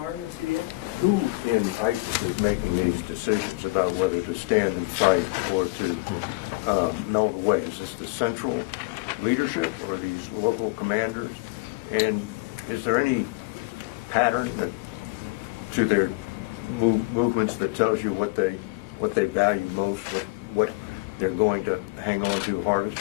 Who in ISIS is making these decisions about whether to stand and fight or to melt away? Is this the central leadership or these local commanders? And is there any pattern to their movements that tells you what they value most, what they're going to hang on to hardest?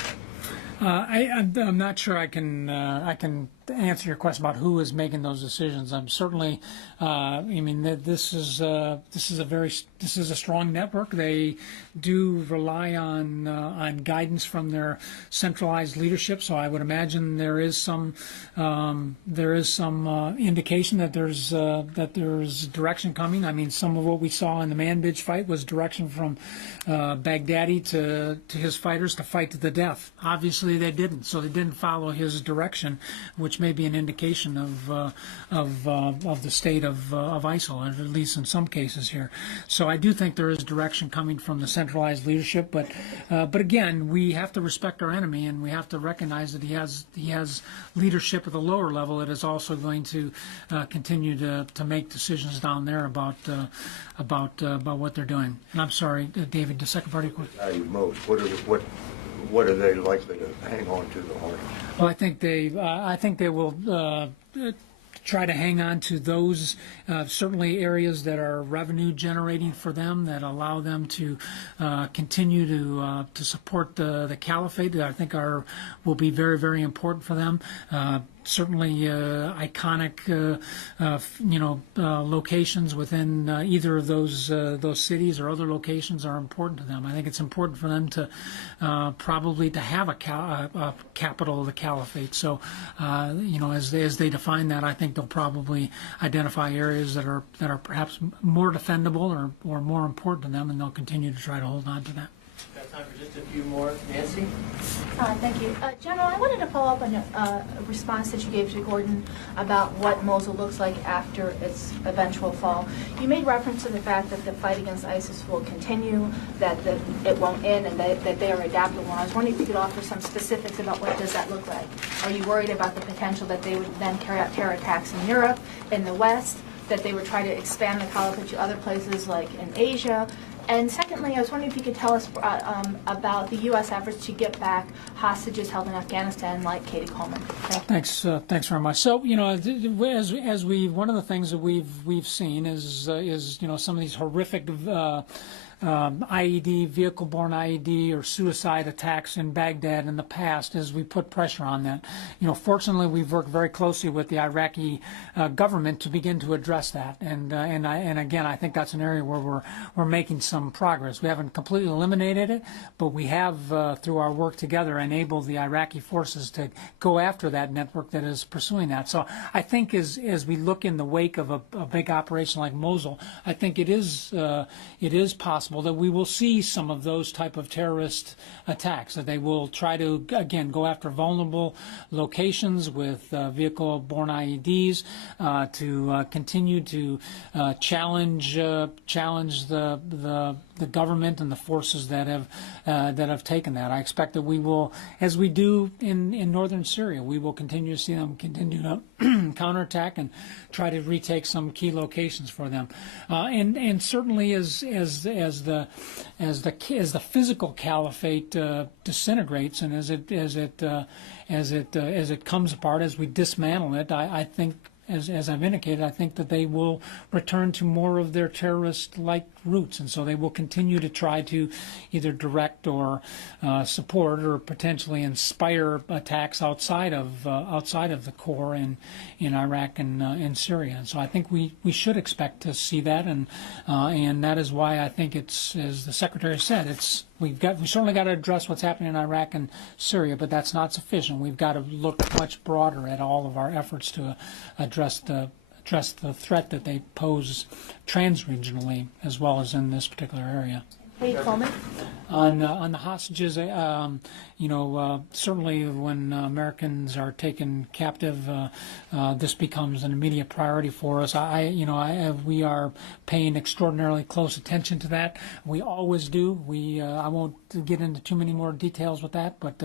I'm not sure I can answer your question about who is making those decisions. I'm certainly, this is a strong network. They do rely on guidance from their centralized leadership. So I would imagine there is some indication that there's direction coming. I mean, some of what we saw in the Manbij fight was direction from Baghdadi to his fighters to fight to the death. Obviously, they didn't. So they didn't follow his direction, which may be an indication of the state of ISIL, at least in some cases here. So I do think there is direction coming from the centralized leadership, but again, we have to respect our enemy, and we have to recognize that he has leadership at the lower level that is also going to continue to make decisions down there about what they're doing. And I'm sorry, David, the second part of your question. Most. What are they likely to hang on to the hardest? Well, I think they will try to hang on to those certainly areas that are revenue generating for them, that allow them to continue to support the caliphate, that I think will be very, very important for them. Certainly iconic locations within either of those cities or other locations are important to them. I think it's important for them to probably to have a capital of the caliphate. So as they define that, I think they'll probably identify areas that are perhaps more defendable or more important to them, and they'll continue to try to hold on to that. Got time for just a few more. Nancy? Thank you. General, I wanted to follow up on a response that you gave to Gordon about what Mosul looks like after its eventual fall. You made reference to the fact that the fight against ISIS will continue, that it won't end, and that they are adaptable. I was wondering if you could offer some specifics about what does that look like. Are you worried about the potential that they would then carry out terror attacks in Europe, in the West, that they would try to expand the caliphate to other places like in Asia? And secondly, I was wondering if you could tell us about the U.S. efforts to get back hostages held in Afghanistan, like Katie Coleman. Thanks very much. So, as one of the things that we've seen is some of these horrific IED, vehicle-borne IED, or suicide attacks in Baghdad in the past, as we put pressure on that. Fortunately, we've worked very closely with the Iraqi government to begin to address that. And again, I think that's an area where we're making some progress. We haven't completely eliminated it, but we have, through our work together, enabled the Iraqi forces to go after that network that is pursuing that. So I think as we look in the wake of a big operation like Mosul, I think it is possible that we will see some of those type of terrorist attacks, that they will try to, again, go after vulnerable locations with vehicle-borne IEDs, to continue to challenge the government and the forces that have taken that. I expect that we will, as we do in northern Syria, we will continue to see them continue to counterattack and try to retake some key locations for them. And certainly as the physical caliphate disintegrates and as it comes apart, as we dismantle it, I think, as I've indicated, I think that they will return to more of their terrorist-like roots, and so they will continue to try to either direct or support or potentially inspire attacks outside of the core in Iraq and Syria. And so I think we should expect to see that, and that is why I think it's, as the Secretary said, we certainly got to address what's happening in Iraq and Syria, but that's not sufficient. We've got to look much broader at all of our efforts to address the threat that they pose trans-regionally as well as in this particular area. Hey, Coleman? On the hostages, certainly when Americans are taken captive, this becomes an immediate priority for us. We are paying extraordinarily close attention to that. We always do. I won't get into too many more details with that, but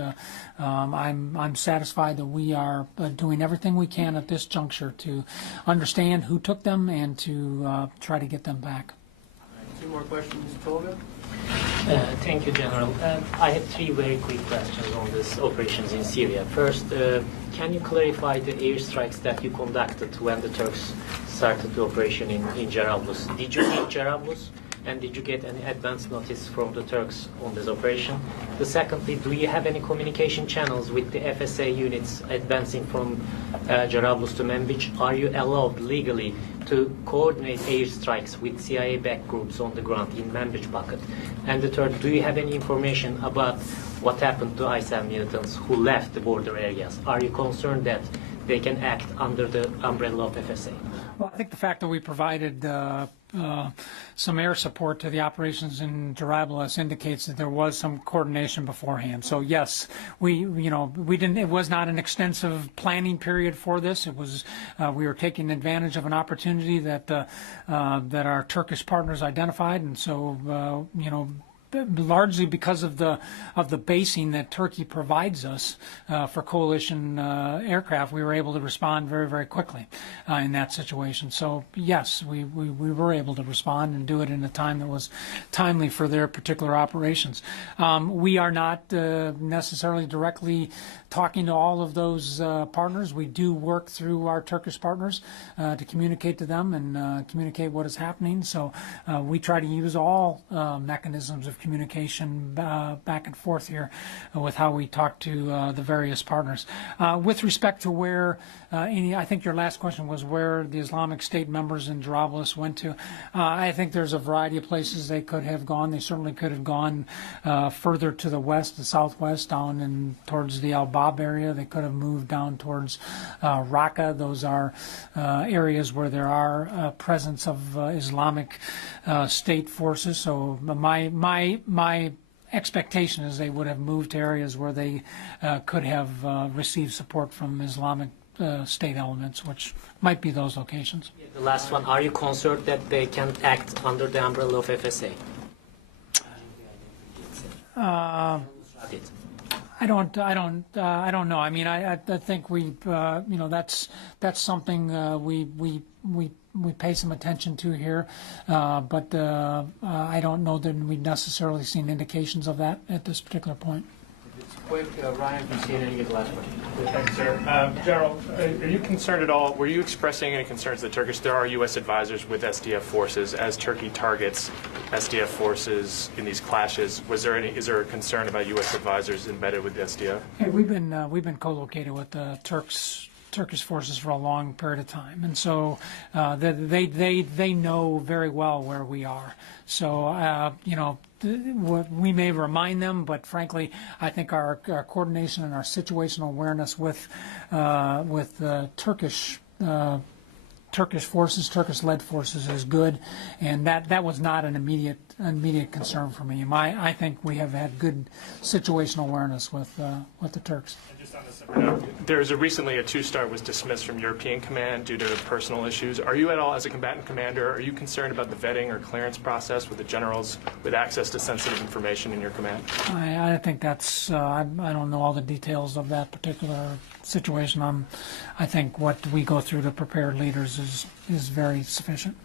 I'm satisfied that we are doing everything we can at this juncture to understand who took them and to try to get them back. Two more questions, Tolga? Thank you, General. I have three very quick questions on this operations in Syria. First, can you clarify the airstrikes that you conducted when the Turks started the operation in Jarablus? Did you hit Jarablus? And did you get any advance notice from the Turks on this operation? The secondly, do you have any communication channels with the FSA units advancing from Jarablus to Manbij? Are you allowed legally to coordinate airstrikes with CIA-backed groups on the ground in Manbij pocket? And the third, do you have any information about what happened to ISAF militants who left the border areas? Are you concerned that they can act under the umbrella of FSA? Well, I think the fact that we provided some air support to the operations in Jarablus indicates that there was some coordination beforehand. So yes, we didn't. It was not an extensive planning period for this. It was we were taking advantage of an opportunity that our Turkish partners identified, and so largely because of the basing that Turkey provides us for coalition aircraft, we were able to respond very, very quickly in that situation. So yes, we were able to respond and do it in a time that was timely for their particular operations. We are not necessarily directly talking to all of those partners. We do work through our Turkish partners to communicate to them and communicate what is happening. So we try to use all mechanisms of communication back and forth here with how we talk to the various partners. With respect to where I think your last question was where the Islamic State members in Jarablus went to. I think there's a variety of places they could have gone. They certainly could have gone further to the west, the southwest, down and towards the Al-Bab area. They could have moved down towards Raqqa. Those are areas where there are presence of Islamic State forces. So my expectation is they would have moved to areas where they could have received support from Islamic State elements, which might be those locations. The last one, are you concerned that they can act under the umbrella of FSA? I don't know. I mean, I think that's something we pay some attention to here, but I don't know that we've necessarily seen indications of that at this particular point. It's quick. Ryan from CNN, you get the last one. Thanks, sir. General, are you concerned at all? Were you expressing any concerns that there are U.S. advisors with SDF forces as Turkey targets SDF forces in these clashes? Is there a concern about U.S. advisors embedded with the SDF? Hey, we've been co-located with the Turkish forces for a long period of time, and so they know very well where we are. So we may remind them, but frankly, I think our coordination and our situational awareness with Turkish forces, Turkish-led forces, is good, and that was not an immediate concern for me. I think we have had good situational awareness with the Turks. And just on a separate note, recently a two-star was dismissed from European Command due to personal issues. Are you at all, as a combatant commander, are you concerned about the vetting or clearance process with the generals with access to sensitive information in your command? I think that's I don't know all the details of that particular situation. I think what we go through to prepare leaders is very sufficient.